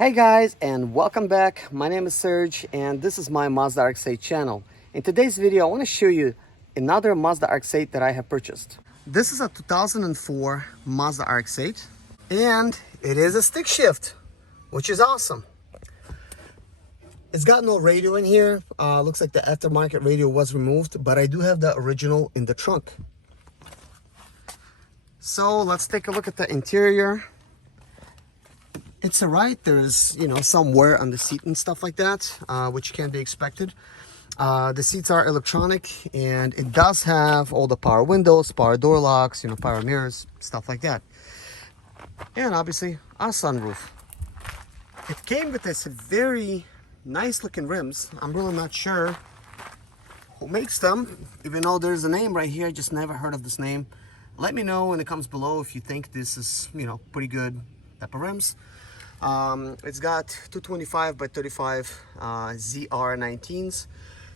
Hey guys, and welcome back. My name is Serge and this is my Mazda RX8 channel. In today's video I want to show you another Mazda RX8 that I have purchased. This is a 2004 Mazda RX8 and it is a stick shift, which is awesome. It's got no radio in here. Looks like the aftermarket radio was removed, but I do have the original in the trunk. So let's take a look at the interior. It's alright. There's, some wear on the seat and stuff like that, which can be expected. The seats are electronic and it does have all the power windows, power door locks, power mirrors, stuff like that. And obviously a sunroof. It came with this very nice looking rims. I'm really not sure who makes them, even though there's a name right here. I just never heard of this name. Let me know in the comments below if you think this is, pretty good type of rims. It's got 225 by 35 ZR19s.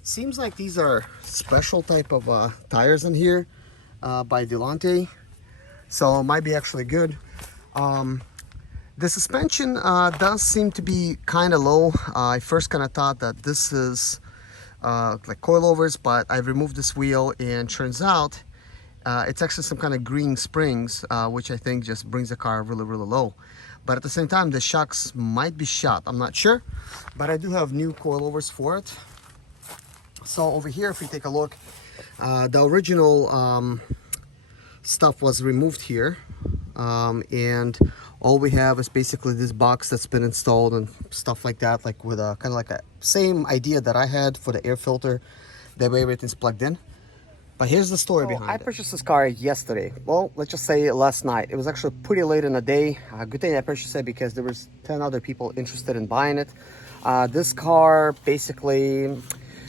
Seems like these are special type of tires in here by Delonte, so it might be actually good. The suspension does seem to be kind of low. I first kind of thought that this is like coilovers, but I removed this wheel and turns out it's actually some kind of green springs, which I think just brings the car really low. But at the same time, the shocks might be shot. I'm not sure, but I do have new coilovers for it. So over here, if we take a look, the original stuff was removed here, and all we have is basically this box that's been installed and stuff like that, like with a kind of like a same idea that I had for the air filter. That way everything's plugged in. But here's the story behind it. I purchased this car yesterday. Well, let's just say last night. It was actually pretty late in the day. Good thing I purchased it because there was 10 other people interested in buying it. This car basically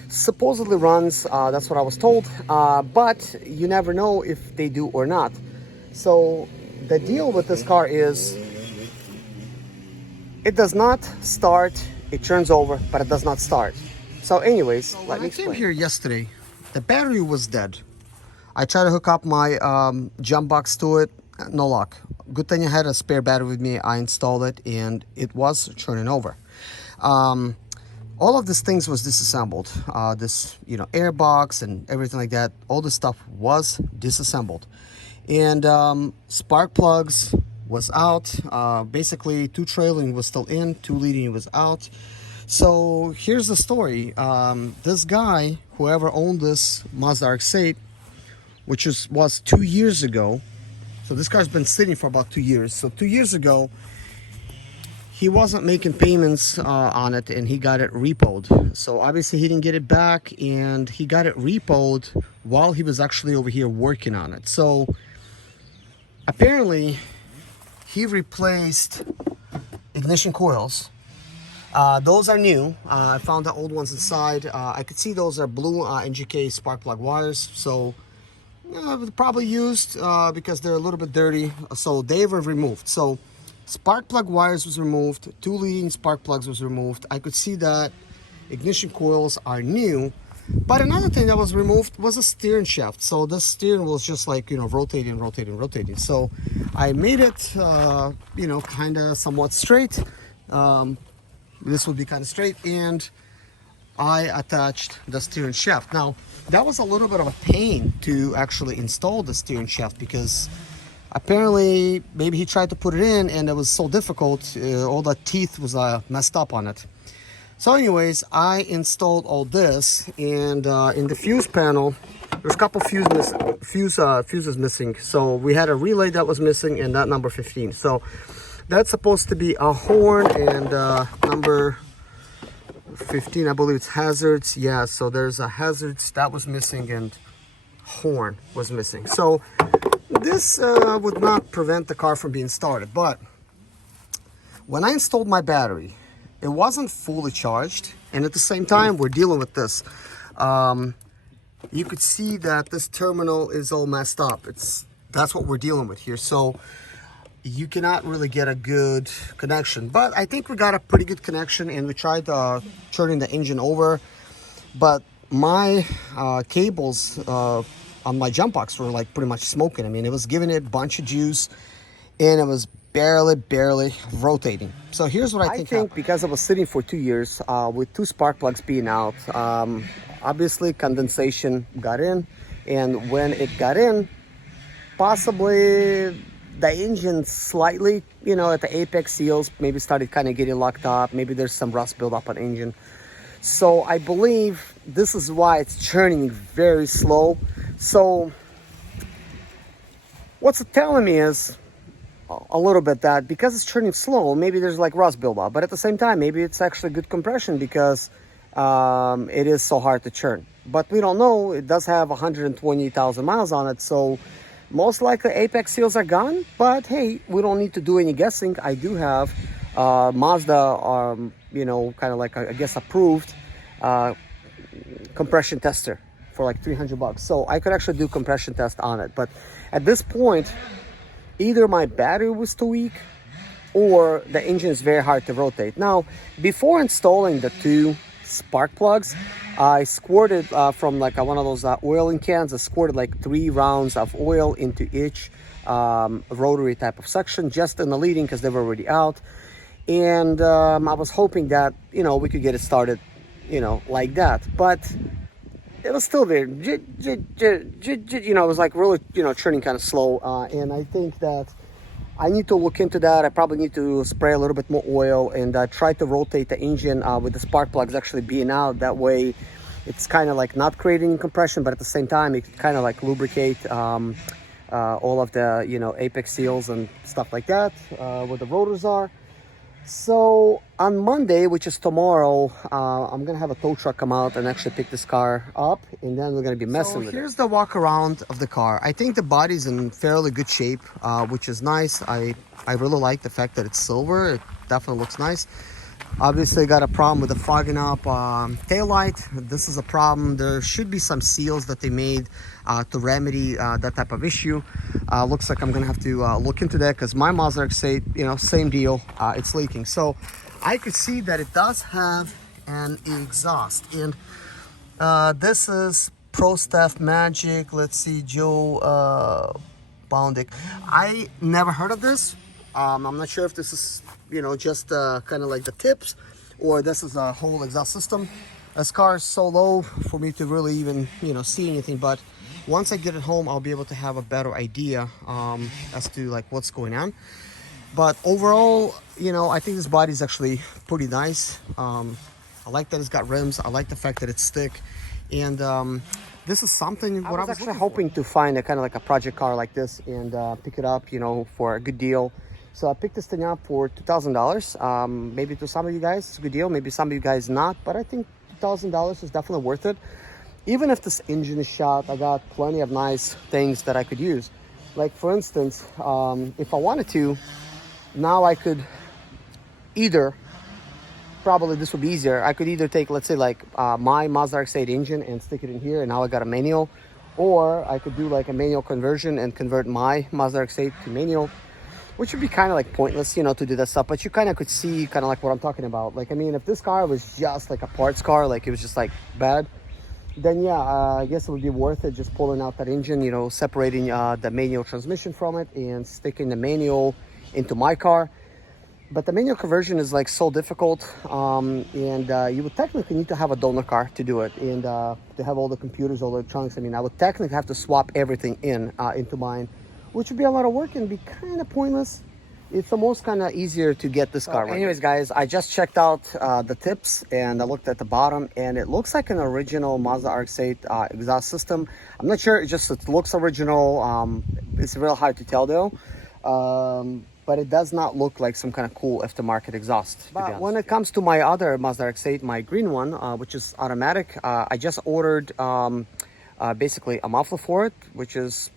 supposedly runs, that's what I was told, but you never know if they do or not. So the deal with this car is it does not start, it turns over, but it does not start. So anyways, let me explain. I came here yesterday. The battery was dead. I tried to hook up my jump box to it, no luck. Good thing I had a spare battery with me. I installed it and it was turning over. All of these things was disassembled. This, air box and everything like that, all this stuff was disassembled. And spark plugs was out. Basically, 2 trailing was still in, 2 leading was out. So here's the story. This guy, whoever owned this Mazda RX8, which was 2 years ago, so this car's been sitting for about 2 years. So 2 years ago, he wasn't making payments on it and he got it repoed. So obviously he didn't get it back and he got it repoed while he was actually over here working on it. So apparently he replaced ignition coils. Those are new. I found the old ones inside. I could see those are blue NGK spark plug wires. So probably used because they're a little bit dirty. So they were removed. So spark plug wires was removed. 2 leading spark plugs was removed. I could see that ignition coils are new. But another thing that was removed was a steering shaft. So the steering was just like, rotating. So I made it, kind of somewhat straight. This would be kind of straight, and I attached the steering shaft. Now, that was a little bit of a pain to actually install the steering shaft because apparently maybe he tried to put it in and it was so difficult. All the teeth was messed up on it. So anyways, I installed all this, and in the fuse panel, there's a couple fuses missing. So we had a relay that was missing and that number 15. So that's supposed to be a horn, and number 15, I believe it's hazards. Yeah, so there's a hazards that was missing and horn was missing. So this would not prevent the car from being started. But when I installed my battery, it wasn't fully charged. And at the same time, we're dealing with this. You could see that this terminal is all messed up. That's what we're dealing with here. So you cannot really get a good connection, but I think we got a pretty good connection, and we tried turning the engine over, but my cables on my jump box were like pretty much smoking. I mean, it was giving it a bunch of juice and it was barely rotating. So here's what I think because I was sitting for 2 years with 2 spark plugs being out, obviously condensation got in, and when it got in, possibly the engine slightly, you know, at the apex seals maybe started kind of getting locked up. Maybe there's some rust buildup on engine. So I believe this is why it's churning very slow. So what's it telling me is a little bit that because it's churning slow, maybe there's like rust buildup, but at the same time, maybe it's actually good compression because it is so hard to churn. But we don't know. It does have 120,000 miles on it, so most likely apex seals are gone. But hey, we don't need to do any guessing. I do have Mazda, you know, kind of like I guess approved compression tester for like $300, so I could actually do compression test on it. But at this point, either my battery was too weak or the engine is very hard to rotate. Now, before installing the 2 spark plugs, I squirted from like one of those oiling cans. I squirted like 3 rounds of oil into each rotary type of section, just in the leading because they were already out. And I was hoping that, you know, we could get it started, you know, like that. But it was still very, you know, it was like really, you know, churning kind of slow. And I think that I need to look into that. I probably need to spray a little bit more oil and try to rotate the engine with the spark plugs actually being out. That way it's kind of like not creating compression, but at the same time, it kind of like lubricate all of the, you know, apex seals and stuff like that, where the rotors are. So on Monday, which is tomorrow, I'm gonna have a tow truck come out and actually pick this car up, and then we're gonna be messing with it. Here's the walk around of the car. I think the body's in fairly good shape, which is nice. I really like the fact that it's silver. It definitely looks nice. Obviously got a problem with the fogging up taillight. This is a problem. There should be some seals that they made to remedy that type of issue. Looks like I'm gonna have to look into that because my Mazda RX8, you know, same deal, it's leaking. So I could see that it does have an exhaust, and this is Pro Staff Magic. Let's see, Joe Boundick. I never heard of this. I'm not sure if this is, you know, just kind of like the tips, or this is a whole exhaust system. This car is so low for me to really even, you know, see anything. But once I get it home, I'll be able to have a better idea as to like what's going on. But overall, you know, I think this body is actually pretty nice. I like that it's got rims. I like the fact that it's thick, and this is something what I was actually hoping to find a kind of like a project car like this and pick it up, you know, for a good deal. So I picked this thing up for $2,000. Maybe to some of you guys it's a good deal, maybe some of you guys not, but I think $2,000 is definitely worth it. Even if this engine is shot, I got plenty of nice things that I could use. Like for instance, if I wanted to, now I could either, probably this would be easier, I could either take, let's say like my Mazda RX8 engine and stick it in here, and now I got a manual, or I could do like a manual conversion and convert my Mazda RX8 to manual, which would be kind of like pointless, you know, to do that stuff. But you kind of could see kind of like what I'm talking about. Like, I mean, if this car was just like a parts car, like it was just like bad, then yeah, I guess it would be worth it just pulling out that engine, you know, separating the manual transmission from it and sticking the manual into my car. But the manual conversion is like so difficult, and you would technically need to have a donor car to do it, and to have all the computers, all the electronics. I mean, I would technically have to swap everything into mine, which would be a lot of work and be kind of pointless. It's almost kind of easier to get this car. Anyways, guys, I just checked out the tips and I looked at the bottom, and it looks like an original Mazda RX-8 exhaust system. I'm not sure, it looks original. It's real hard to tell though. But it does not look like some kind of cool aftermarket exhaust. But when it comes to my other Mazda RX-8, my green one, which is automatic, I just ordered basically a muffler for it, which is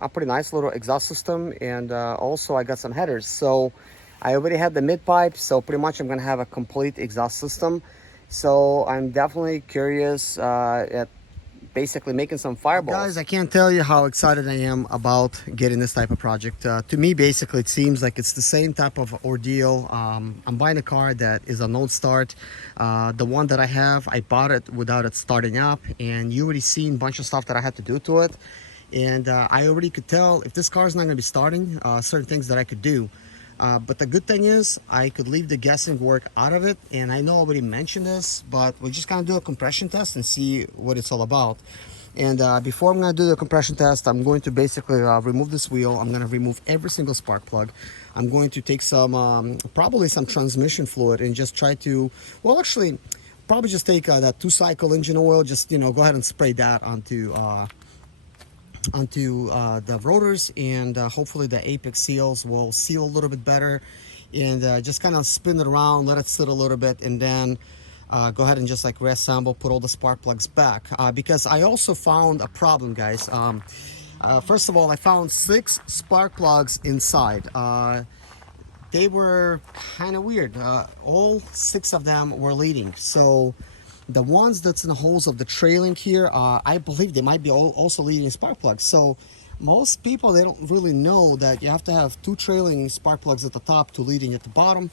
a pretty nice little exhaust system, and also I got some headers. So I already had the mid pipe, so pretty much I'm gonna have a complete exhaust system. So I'm definitely curious at basically making some fireballs. Guys, I can't tell you how excited I am about getting this type of project. To me, basically, it seems like it's the same type of ordeal. I'm buying a car that is a no start. The one that I have, I bought it without it starting up, and you already seen a bunch of stuff that I had to do to it. And I already could tell if this car is not going to be starting, certain things that I could do. But the good thing is I could leave the guessing work out of it, and I know I already mentioned this, but we're just gonna do a compression test and see what it's all about. And before I'm gonna do the compression test, I'm going to basically remove this wheel. I'm gonna remove every single spark plug. I'm going to take some probably some transmission fluid and just try to, well, actually probably just take that 2-cycle engine oil, just, you know, go ahead and spray that onto the rotors, and hopefully the apex seals will seal a little bit better, and just kind of spin it around, let it sit a little bit, and then go ahead and just like reassemble, put all the spark plugs back, because I also found a problem, guys. First of all, I found 6 spark plugs inside. They were kind of weird. All 6 of them were leading, so the ones that's in the holes of the trailing here, I believe they might be also leading spark plugs. So most people, they don't really know that you have to have 2 trailing spark plugs at the top, 2 leading at the bottom,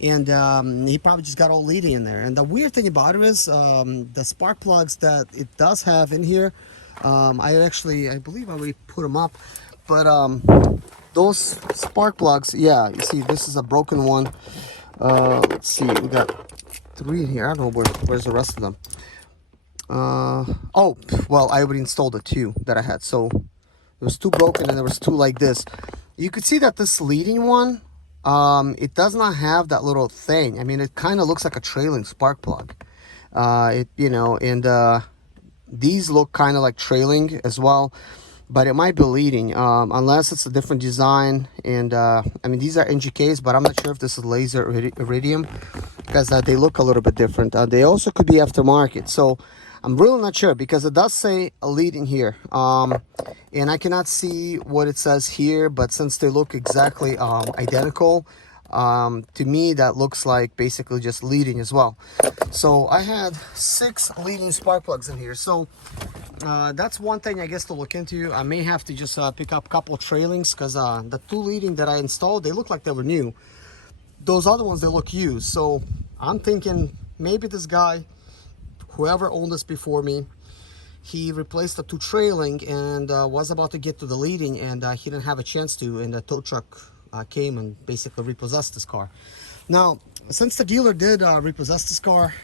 and he probably just got all leading in there. And the weird thing about it is the spark plugs that it does have in here, I believe I already put them up, but those spark plugs, yeah, you see this is a broken one. Let's see, we got 3 in here. I don't know where's the rest of them. Oh, well, I already installed the 2 that I had. So there was 2 broken and there was 2 like this. You could see that this leading one, it does not have that little thing. I mean, it kind of looks like a trailing spark plug. You know, and these look kind of like trailing as well, but it might be leading, unless it's a different design. And I mean, these are NGKs, but I'm not sure if this is laser iridium, because they look a little bit different. They also could be aftermarket, so I'm really not sure, because it does say a lead in here, and I cannot see what it says here, but since they look exactly identical, to me that looks like basically just leading as well. So I had 6 leading spark plugs in here, so that's one thing I guess to look into. I may have to just pick up a couple trailings, because the 2 leading that I installed, they look like they were new. Those other ones, they look used. So I'm thinking maybe this guy, whoever owned this before me, he replaced the 2 trailing and was about to get to the leading, and he didn't have a chance to, and the tow truck came and basically repossessed this car. Now, since the dealer did repossess this car,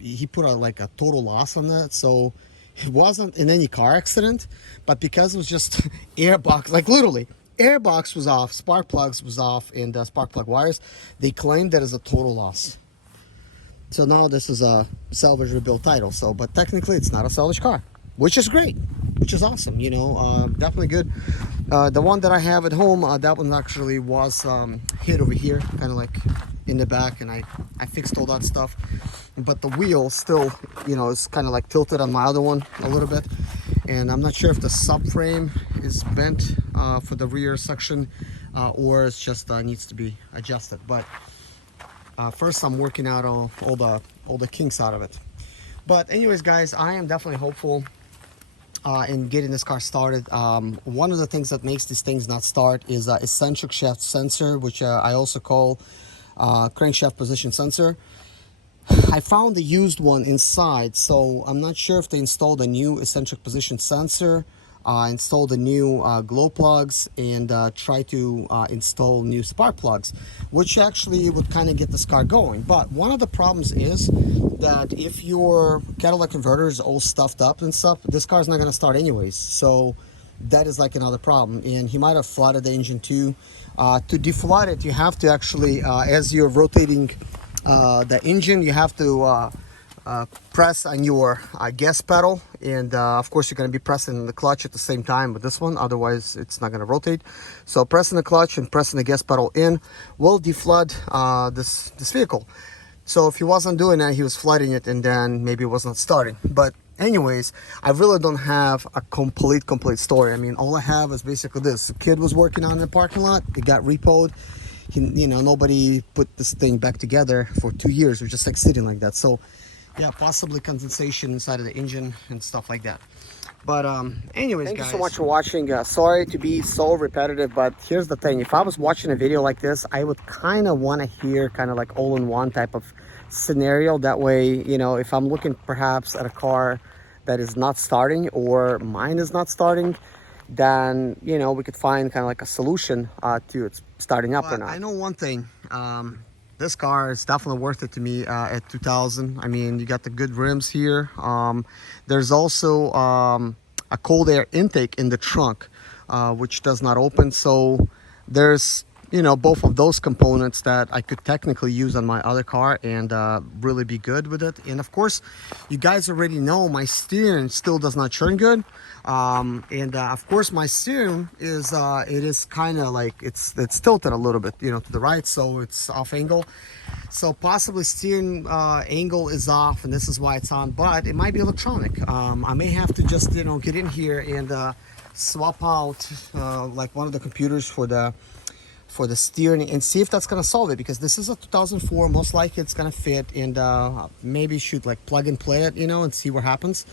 he put like a total loss on that, so it wasn't in any car accident, but because it was just airbox, like literally airbox was off, spark plugs was off, and spark plug wires, they claimed that as a total loss. So now this is a salvage rebuild title. So, but technically it's not a salvage car, which is great, which is awesome, you know, definitely good. The one that I have at home, that one actually was hit over here, kind of like in the back, and I fixed all that stuff. But the wheel still, you know, is kind of like tilted on my other one a little bit. And I'm not sure if the subframe is bent for the rear section, or it's just needs to be adjusted. But first I'm working out all the kinks out of it. But anyways, guys, I am definitely hopeful in getting this car started. One of the things that makes these things not start is eccentric shaft sensor, which I also call crankshaft position sensor. I found the used one inside, so I'm not sure if they installed a new eccentric position sensor, installed the new glow plugs, and try to install new spark plugs, which actually would kind of get this car going. But one of the problems is that if your catalytic converter is all stuffed up and stuff, this car is not going to start anyways. So that is like another problem, and he might have flooded the engine too. To deflood it, you have to actually, as you're rotating the engine, you have to press on your gas pedal, and of course you're going to be pressing the clutch at the same time with this one, otherwise it's not going to rotate. So pressing the clutch and pressing the gas pedal in will deflood this vehicle. So if he wasn't doing that, he was flooding it, and then maybe it was not starting. But anyways, I really don't have a complete story. I mean, all I have is basically this: a kid was working on in the parking lot, it got repoed. You know, nobody put this thing back together for 2 years. It was just like sitting like that. So yeah, possibly condensation inside of the engine and stuff like that. But anyways, thank you so much for watching. Sorry to be so repetitive, but here's the thing: if I was watching a video like this, I would kind of want to hear kind of like all-in-one type of scenario. That way, you know, if I'm looking perhaps at a car that is not starting, or mine is not starting, then, you know, we could find kind of like a solution to its starting up but or not. I know one thing. This car is definitely worth it to me at 2000. I mean, you got the good rims here. There's also a cold air intake in the trunk, which does not open. So there's, you know, both of those components that I could technically use on my other car and really be good with it. And of course, you guys already know my steering still does not turn good. Of course my steering is it is kind of like it's tilted a little bit, you know, to the right, so it's off angle. So possibly steering angle is off, and this is why it's on. But it might be electronic. I may have to just, you know, get in here and swap out like one of the computers for the steering and see if that's gonna solve it, because this is a 2004. Most likely it's gonna fit, and maybe should like plug and play it, you know, and see what happens.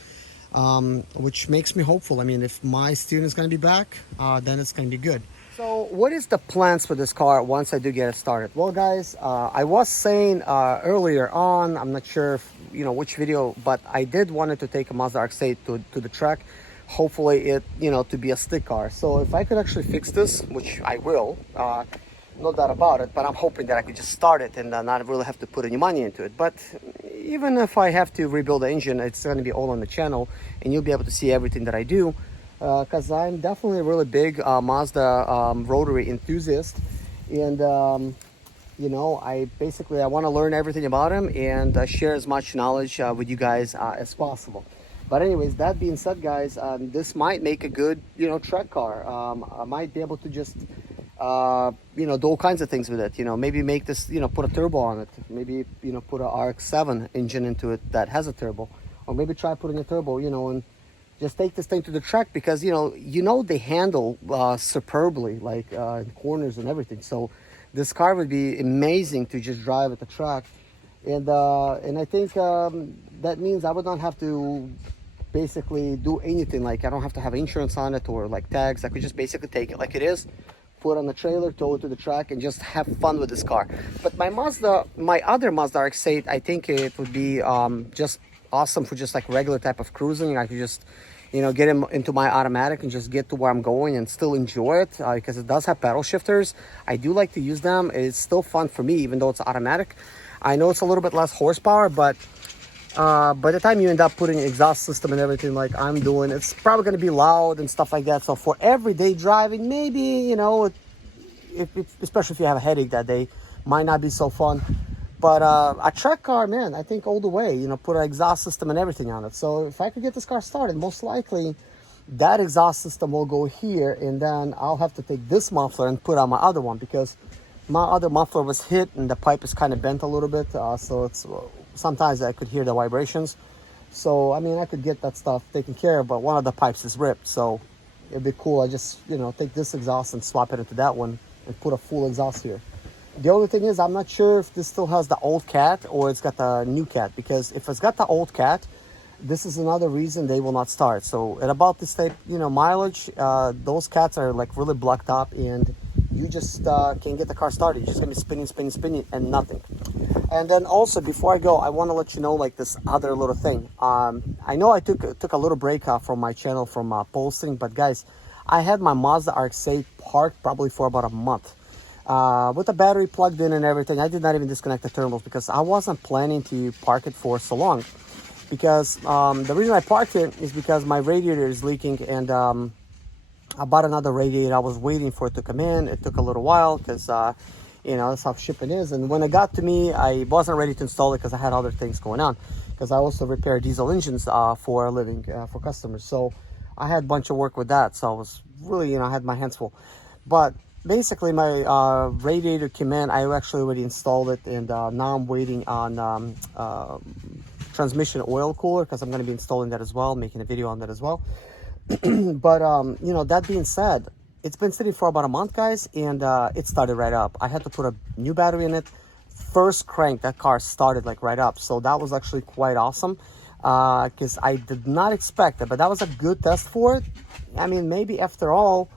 Which makes me hopeful. I mean, if my steering is going to be back, then it's going to be good. So what is the plans for this car once I do get it started? Well, guys, I was saying earlier on, I'm not sure if, you know, which video, but I did wanted to take a Mazda RX8 to the track. Hopefully it, you know, to be a stick car. So if I could actually fix this, which I will, no doubt about it, but I'm hoping that I could just start it and not really have to put any money into it. But even if I have to rebuild the engine, it's going to be all on the channel, and you'll be able to see everything that I do, because I'm definitely a really big Mazda rotary enthusiast. And you know, I want to learn everything about them and share as much knowledge with you guys as possible. But anyways, that being said, guys, this might make a good, you know, track car. I might be able to just you know, do all kinds of things with it. You know, maybe make this, you know, put a turbo on it. Maybe, you know, put a RX-7 engine into it that has a turbo, or maybe try putting a turbo, you know, and just take this thing to the track, because you know they handle superbly, like in corners and everything. So this car would be amazing to just drive at the track, and I think that means I would not have to basically do anything. Like, I don't have to have insurance on it or like tags. I could just basically take it like it is, put on the trailer, tow it to the track, and just have fun with this car. But my other Mazda RX-8, I think it would be just awesome for just like regular type of cruising. I could just, you know, get into my automatic and just get to where I'm going and still enjoy it, because it does have pedal shifters. I do like to use them. It's still fun for me, even though it's automatic. I know it's a little bit less horsepower, but by the time you end up putting exhaust system and everything like I'm doing, it's probably going to be loud and stuff like that. So for everyday driving, maybe, you know, especially if you have a headache that day, might not be so fun. But a track car, man, I think all the way, you know, put an exhaust system and everything on it. So if I could get this car started, most likely that exhaust system will go here, and then I'll have to take this muffler and put on my other one, because my other muffler was hit and the pipe is kind of bent a little bit. So it's sometimes I could hear the vibrations. So, I mean, I could get that stuff taken care of, but one of the pipes is ripped. So it'd be cool. I just, you know, take this exhaust and swap it into that one and put a full exhaust here. The only thing is, I'm not sure if this still has the old cat or it's got the new cat, because if it's got the old cat, this is another reason they will not start. So at about this type, you know, mileage, those cats are like really blocked up, and you just can't get the car started. You're just gonna be spinning and nothing. And then also, before I go, I want to let you know like this other little thing. I know I took a little break from my channel from posting, but guys, I had my Mazda RX-8 parked probably for about a month. With the battery plugged in and everything. I did not even disconnect the terminals, because I wasn't planning to park it for so long. Because the reason I parked it is because my radiator is leaking, and I bought another radiator. I was waiting for it to come in. It took a little while, because you know, that's how shipping is. And when it got to me, I wasn't ready to install it because I had other things going on, because I also repair diesel engines for a living for customers. So I had a bunch of work with that. So I was really, you know, I had my hands full. But basically, my radiator came in. I actually already installed it, and now I'm waiting on transmission oil cooler, because I'm going to be installing that as well, making a video on that as well. But you know, that being said, it's been sitting for about a month, guys, and it started right up. I had to put a new battery in it. First crank, that car started like right up. So that was actually quite awesome, because I did not expect it, but that was a good test for it. I mean, maybe after all,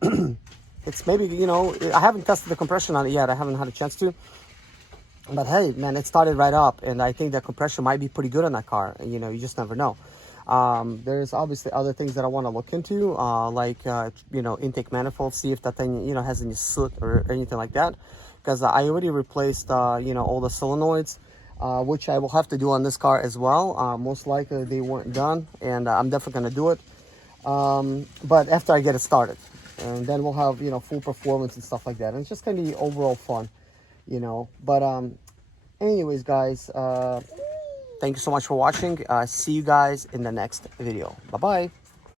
it's maybe, you know, I haven't tested the compression on it yet. I haven't had a chance to. But hey, man, it started right up, and I think the compression might be pretty good on that car. And, you know, you just never know. There's obviously other things that I want to look into, like you know, intake manifold, see if that thing, you know, has any soot or anything like that, because I already replaced you know, all the solenoids, which I will have to do on this car as well. Most likely they weren't done, and I'm definitely going to do it, but after I get it started, and then we'll have, you know, full performance and stuff like that, and it's just going to be overall fun, you know. But anyways, guys, thank you so much for watching. See you guys in the next video. Bye bye.